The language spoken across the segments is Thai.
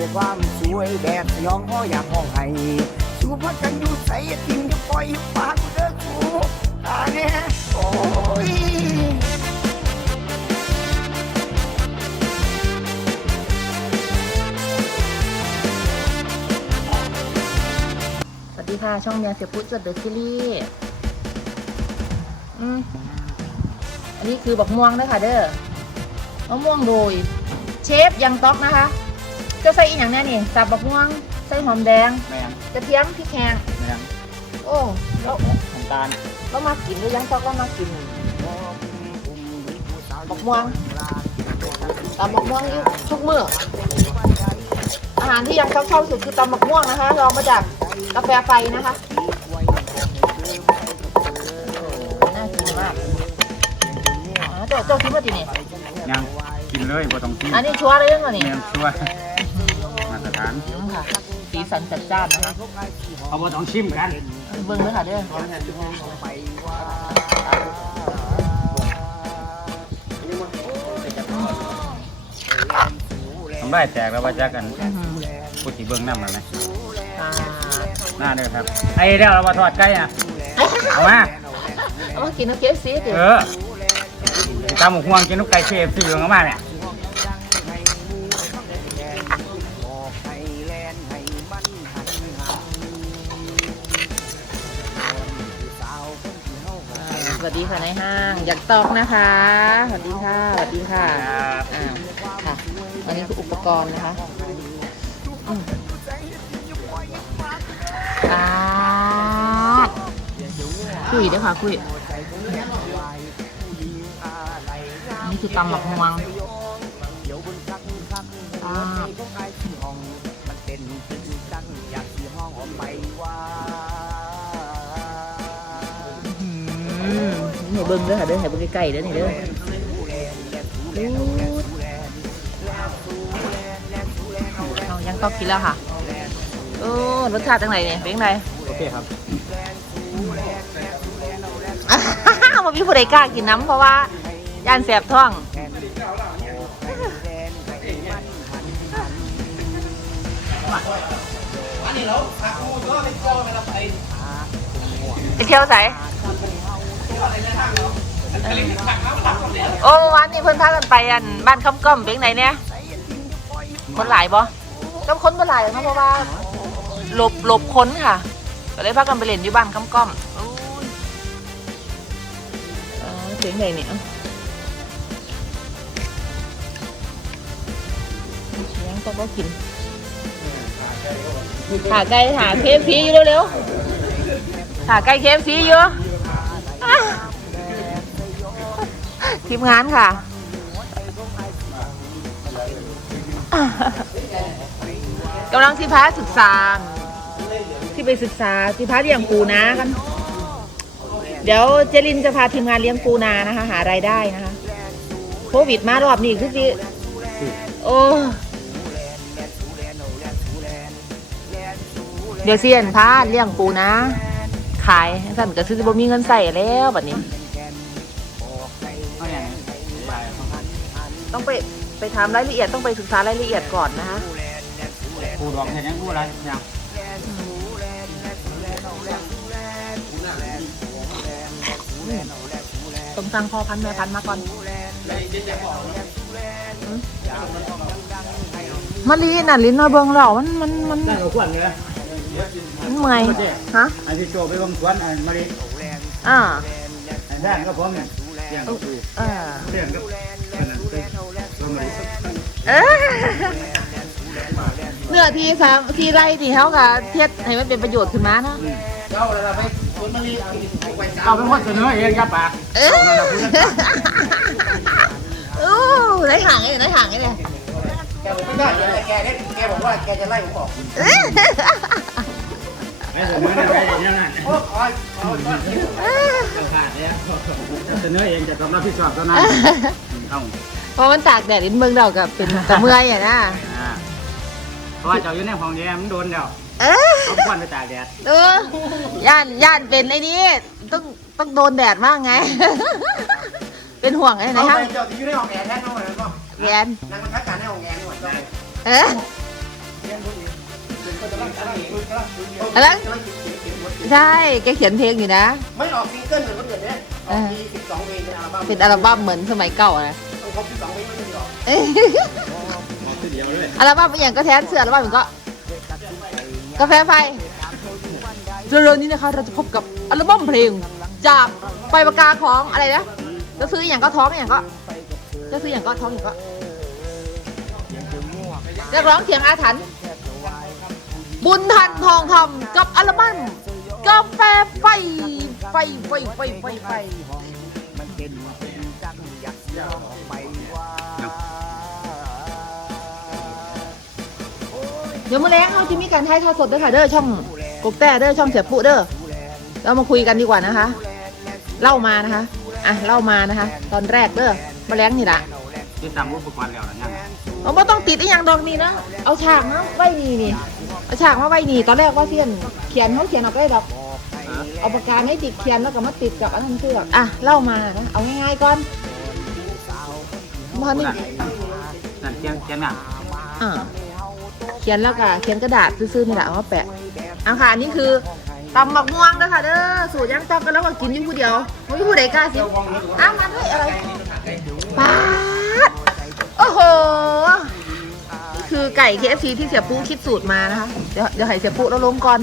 ด้วยความสวยแบบสยองพ่ออยากห้องไห้ชูพักกันอยู่ใส่ทิ้งจะปล่อยปากกูเด้อกูตาเนี่ยโอ้ยสวัสดีค่ะ ช่องเมียเสียพุทธจดเดอะซีรีส์อืมอันนี้คือบักม่วงนะคะเด้อมะม่วงโดย เชฟยังต๊อกนะคะ จะใส่อีกอย่างแน่นี่สับบักม่วง ใส่หอมแดงแมนกระเทียมพริกแห้งแมนโอ้แล้วน้ำตาลแล้วมากินหรือยังต๊อกก็มากินบักม่วงตำบักม่วงอยู่ทุกมื้ออาหารที่ยังต๊อกชอบสุดคือตำบักม่วงนะคะลองมาจากกาแฟไฟนะคะน่ากินมากอ๋อเจ้าเจ้าคิดว่าดีนี่ยังกินเลยบ่ต้องกินอันนี้ชัวร์เลยยังไงนี่แมนชัวร์มาตรฐานอืมค่ะสีสันจัดจ้านนะคะเอาบ่ต้องชิมกันเบิ้งเลยค่ะเด้อทำได้แจกแล้วว่าจักกันอื้อหือพูดที่เบิ่งน้ำมันไหมอ่าหน้าเด้อครับ ไอ้เดี๋ยวเรามาทอดไก่อะเอามาเอามากินน้ำเคฟซีดิเออสิตามหมูห่วงกินลูกไก่เคฟซีอยู่ข้างมาเนี่ย วัสดีค่ะในห้างอยากตอกนะคะสวัสดีค่ะสวัสดีค่ะอ่าค่ะอันนี้คืออุปกรณ์นะคะอ่าคุยด้อค่ะคุยนี่คือตำหมักมวง เบิ้งเด้อค่ะเด้อให้เบิ้งใกล้ๆเด้อนี่เด้อเอายังต้องกินแล้วค่ะโอ้รสชาติจังไหนเนี่ยเป็นยังไงโอเคครับมันมีผู้ใดกล้ากินน้ำเพราะว่าย่านแสบท้องไปเที่ยวใส โอ้เมื่อวานนี่เพิ่นพากันไปอันบ้านคำก้อมเป็นไหนเนี่ยคนหลายบ่ต้องคนบ่หลายหรอกเนาะเพราะว่าหลบหลบคนค่ะก็เลยพากันไปเล่นอยู่บ้านคำก้อมโอ้ยเออเสียงไหนเนี่ยเสียงต้องก็กินขาไก่ขาเคฟซีอยู่เร็วๆขาไก่เคฟซีอยู่อะ ทีมงานค่ะ กำลังที่พาศึกษา ที่ไปศึกษาที่พาเลี้ยงปูนากันเดี๋ยวเจลินจะพาทีมงานเลี้ยงปูนานะคะ หารายได้นะคะโควิดมารอบนี้คือสิโอ้เดี๋ยวเซียนพาเลี้ยงปูนาขายสั่นก็คือบ่มีเงินใส่แล้วแบบนี้ ต้องไปไปถามรายละเอียดต้องไปศึกษารายละเอียดก่อนนะคะปูดอกเห็นยังกูอะไรยังต้องสั่งพ่อพันธุ์แม่พันธุ์มาก่อนอืมมันลีน่ะลิ้นน้อยเบิ่งเรามันมันมันได้เราควรเลยนะมันเมื่อยฮะอันที่โจไปเบางสวนอันมาดิอ่าอันด้านก็พร้อมเนี่ยเลี้ยงก็ปูเออเลี้ยงก็ เออเนื้อที่สามที่ไร่ที่เขาก็เทียดให้มันเป็นประโยชน์ขึ้นมาเนาะเอาเป็นคนเสนอเองครับป่าเออโอ้ได้ห่างไงได้ห่างไงเนี่ยแกบอกไม่ได้แกได้แกบอกว่าแกจะไล่ผมออกไม่เสนอได้ไปอย่างนั้นโอ้คอยคอยเจ้าขาดเนี่ยเสนอเองจะต้องรับผิดชอบเท่านั้นเอาเพ ราะมันตากแดดลิ้นเมืองเรากับเป็นตะเมื่อยอะนะอ่าเพราะว่าเจ้าอยู่ในห้องแยมมันโดนแล้วเออเขาควันไปตากแดดเออย่านย่านเป็นไอ้นี้ต้องต้องโดนแดดมากไง เป็นห่วงไอ้ไหนเอาฮะไปเจ้าที่อยู่ในห้องแอร์แท้น้องเลยก็แกนนั่งทักการในห้องแอร์นี่หมดก็เอออะไรใช่แกเขียนเพลงอยู่นะ ไม่ออกซิงเกิลเหมือนคนอื่นเนี่ยออกทีสิบสองเพลงเป็นอัลบั้มเป็นอัลบั้มเหมือนสมัยเก่าอะต้องคร บสิบสองเพลงไม่ได้หรอกเอ้ยออกทีเดียวเลยอัลบั้มเป็นอย่างก็แทนเสื้ออัลบั้มมันก็กาแฟไฟเร็วๆนี้นะคะเราจะพบกับอัลบั้มเพลง จากไปประกาของอะไรนะจะซื้ออย่างก็ท้องอย่างก็จะซื้ออย่างก็ท้องอย่างก็เรียกร้องเสียงอาถรรพ์บุญทันทองทำกับอัลบั้มกาแฟไฟไฟไฟไฟไฟไฟ มันเป็นเป็นจังอยากเล่าไเดี๋ยวมื่อแรงเขาจะมีการถ่ายทอดสดด้วยค่ะ เด้อช่องกกแต่เด้อช่องเสียปุ๊เด้อเรามาคุยกันดีกว่านะคะ เล่ามานะคะอะเล่ามานะคะ ตอนแรกเด้อมาแรงนี่ละที่ตามอุปกรณ์แล้วนะเนี่ยเราไม่ต้องติดไอ้หยังดอกนี่นะเอาฉากมาไว้นี่นี่เอาฉากมาไว้นี่ตอนแรกว่าเทียนเขียนเขาเขียนออกได้ดอกเอาปากกาไม่ติดเขียนแล้วก็มาติดกับอันนั้นคือแบบอะเล่ามานะเอาง่ายๆก่อนมานี่นั่นเขียนเขียนอะอ่า เขียนแล้วก็เขียนกระดาษซื่อๆนี่แหละเอามาแปะเอาค่ะอันนี่คือตำบักม่วงเด้อค่ะเด้อสูตรย่างจอกกันแล้วก็กินอยู่ผู้เดียวไม่มีผู้ใดกล้าสิอ้าวมาด้วยอะไรปาดโอ้โหนี่คือไก่ KFC ที่เสียปูคิดสูตรมานะคะเดี๋ยวเดี๋ยวให้เสียปูแล้วลงก่อน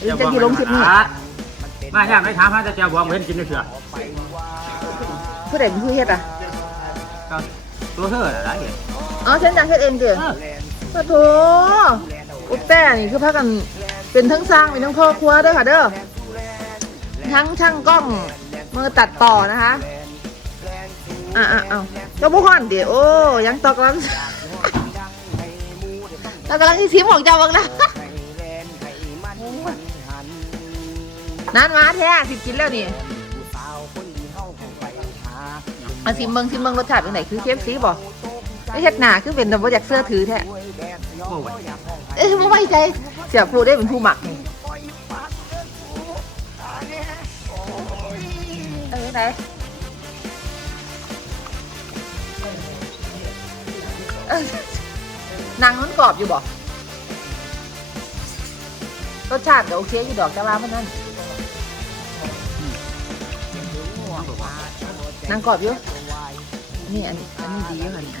หรือจะกี่ลงคลิปนี้มาย่างไม่ถามหาจะเจ้าบวงเห็นกินเฉยผู้ใดเป็นผู้เฮ็ดอะก็ตัวเธออะไรเห็นอ๋อเส้นจังเฮ็ดเองเด้อ โอ้โหอุ๊บแต่นี่คือพากันเป็นทั้งสร้างเป็นทั้งพ่อครัวด้อค่ะเด้อทั้งช่างกล้องมือตัดต่อนะคะอะอะเอาเจ้าบุคอนเดี๋ยวโอ้ยังตอกลังเรากำลังที่ซิมของเจ้าบังนะนานมาแท้สิกินแล้วนี่มาซิมเบิงซิมเบิงรสชาติเป็นไหนคือเคฟซีบ่ ไม่เฮ็ดหนาคือเป็นแต่ว่าอยากเสื้อถือแท้โอ้ยเอ้ยไม่ไว้ใจเสียผู้ได้เป็นผู้หมักนี่เออไหนเออหนังมันกรอบอยู่บ่รสชาติก็โอเคอยู่ดอกแต่ว่ามันนั่นหนังกรอบอยู่ นี่อันนี้อันนี้ดีอยู่ค่ะนี่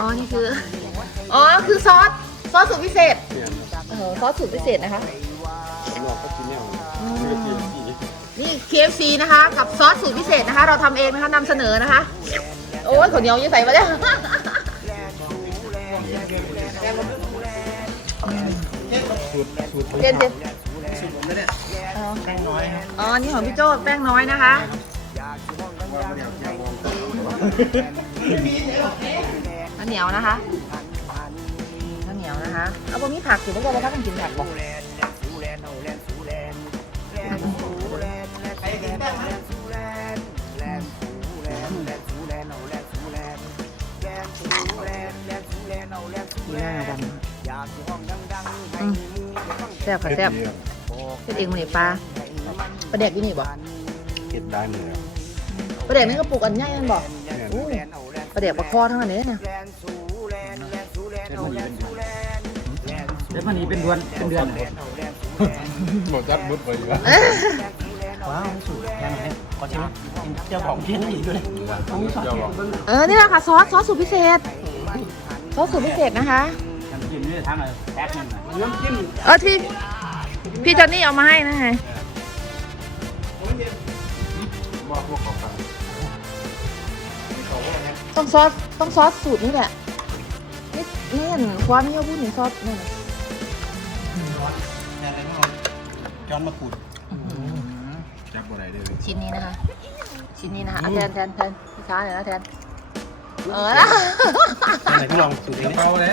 อ๋อ นี่คือ อ๋อ คือซอส ซอสสูตรพิเศษเออซอสสูตรพิเศษนะคะอืมนี่ KFC นะคะ กับซอสสูตรพิเศษนะคะ เราทำเองนะคะนำเสนอนะคะ โอ้ยขนเหนียวยังใส่มาได้เจนเจนอ๋ออ๋อ นี่ของพี่โจ้แป้งน้อยนะคะ ข้าวเหนียวนะคะข้าวเหนียวนะคะ เอาบะหมี่ผักสิไม่ใช่ว่าถ้าเป็นกินผักบอกนี่น่าดำอืมแซ่บค่ะแซ่บเป็นเองมันนี่ปลาปลาแดกอยู่นี่บ่เก็บได้เหมือน ปลาแดกนี่ก็ปลูกอันใหญ่นั่นบ่อู้ปลาแดกปลาคอทั้งนั้นเลยเนี่ยเดี๋ยวมันนี้เป็นเดือนเป็นเดือนหมดจัดมุดไปดีกว่าว้าวสุดแค่ไหนขอชิมเจ้าของที่นี่ด้วยเจ้าบอกเออนี่แหละค่ะซอสซอสสูตรพิเศษซอสสูตรพิเศษนะคะน้ำจิ้มนี่ทำอะไรแป๊บนึงน้ำจิ้มเออที่พี่จอนนี่เอามาให้นะฮะ ต้องซอสต้องซอสสูตรนี้แหละนี่นี่เห็นความนี่เขาพูดถึงซอสนี่นน่ะจอนมะกรูดจับอะไรได้เลยชิ้นนี้นะคะ ชิ้นนี้นะคะอะแทนแทนแทนพี่ช้าหน่อยนะแทนเออนะไหนพี่ลองสูตรนี้เปาเลย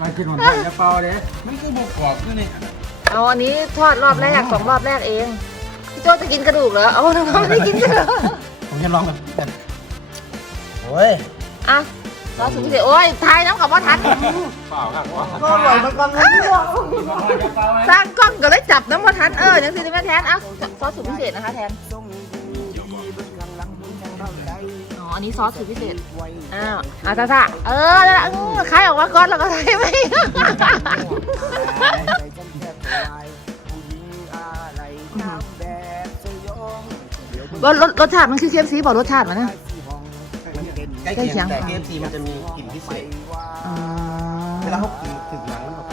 มากินหมดจะเปาเลยมันคือบกกรอบด้วยนี่เอาอันนี้ทอดรอบแรกสองรอบแรกเองพี่โจจะกินกระดูกเหรอเอาทำไมไม่ได้กินกระดูกผมจะลองแบบ โอ้ยอะซอสสูตรพิเศษโอ้ยทายน้ำกับว่าทันเปล่าครับว่าก็อร่อยเหมือนกันนะสร้างกล้องก็ได้จับน้ำมาทันเออยังสิได้แม่แทนอะซอสสูตรพิเศษนะคะแทนอ๋ออันนี้ซอสสูตรพิเศษอ้าวอาซาซาเออนั่นแหละอื้อคล้ายออกมาก่อนแล้วก็ใช่ไหมรสรสรสชาติมันคือเค็มซีบอกรสชาติมันนะใก ล้เคียงแต่ KFC มันจะมีกลิ่นพิเศษอ๋อเวลาเขากินถึงหนังมันเข้าไป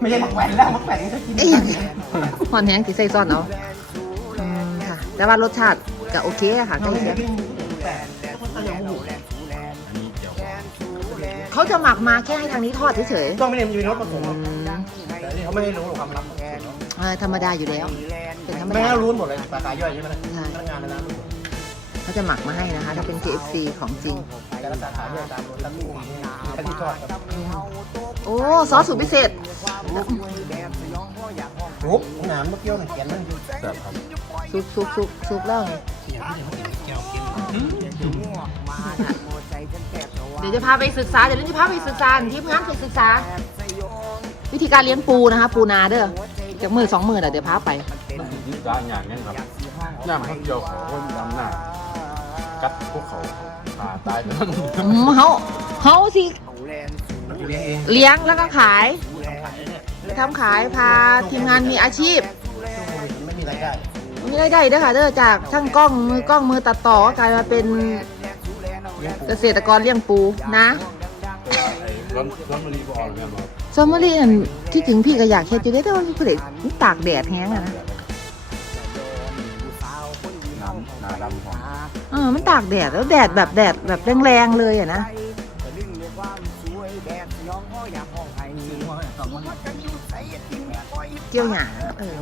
ไม่ใช่มักแหวนแล้วมักแหวนก็กินเอ้ยอย่างนี้หอนแห้งที่ใส่ซอสเอาอืมค่ะ แต่ว่ารสชาติก็โอเคอะค่ะใกล้เคียงอันนี้เจียวเขาจะหมักมาแค่ให้ทางนี้ทอดเฉยต้องไม่เรียนมีรถผสมๆอืมแต่นี่เขาไม่ได้รู้หรอกความลับเออธรรมดาอยู่แล้ว เป็นธรรมไม่ดางั้นรู้หมดเลยสาขาย่อยใช่ไหมใช่ จะหมักมาให้นะคะ ถ้าเป็น KFC ของจริง แต่ละสาขาย่อยตามรถตั้งที่นี่แค่ที่ทอดครับโอ้ ซอสสูตรพิเศษ โอ้หนามเมื่อกี้มันเขียนมันอยู่แบบครับซุปซุปซุปซุปแล้วไงเดี๋ยวจะพาไปศึกษา เดี๋ยวเราจะพาไปศึกษาทีมงานไปศึกษา วิธีการเลี้ยงปูนะคะ ปูนาเด้อจากมือสองมือเดี๋ยวพาไป มันคือที่ร้านอย่างนี้ครับย่ามเขาเจียวเขาคนดำหน้า กัดพวกเขาตาตายไปแล้วอืมเขาเขาสิเรียนเองเลี้ยงแล้วก็ขายทำขายพาทีมงานมีอาชีพ ไม่มีรายได้มีรายได้เด้อค่ะเด้อจากช่างกล้องมือกล้องมือตัดต่อก็กลายมาเป็นเกษตรกรเลี้ยงปูนะไอ้ร้อนร้อนมะลิบอลเนี่ยมาซอมมอรี่นั่นที่จริงพี่ก็อยากเฮ็ดอยู่เด้อแต่ว่าพี่เด็มันตากแดดแห้งอะนะำหนาดำของเออมันตากแดดแล้วแดดแบบแดดแบบแรงๆเลยอะนะเกี่ยวหยาเออ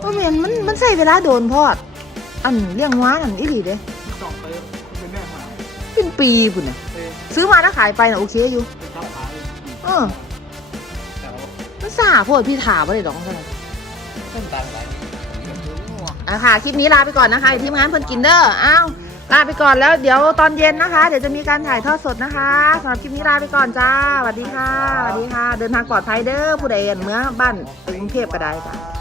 เพราะมันมันมันใส่เวลาโดนพอด อันเลี้ยงว้านั่นอีหลีเด้เป็นปีปุ่นน่ะซื้อมาแล้วขายไปน่ะโอเคอยู่เออมันสาโพดพี่ถามว่าเลยดอกมันเท่าไหร่ต้นตาลอะไร อะค่ะ คลิปนี้ลาไปก่อนนะคะทีมงานเพิ่นกินเด้ออ้าวลาไปก่อนแล้วเดี๋ยวตอนเย็นนะคะ เดี๋ยวจะมีการถ่ายทอดสดนะคะสำหรับคลิปนี้ลาไปก่อนจ้าสวัสดีค่ะสวัสดีค่ะ เดินทางปลอดภัยเด้อผู้ใดเมื่อบ้านกรุงเทพก็ได้จ้า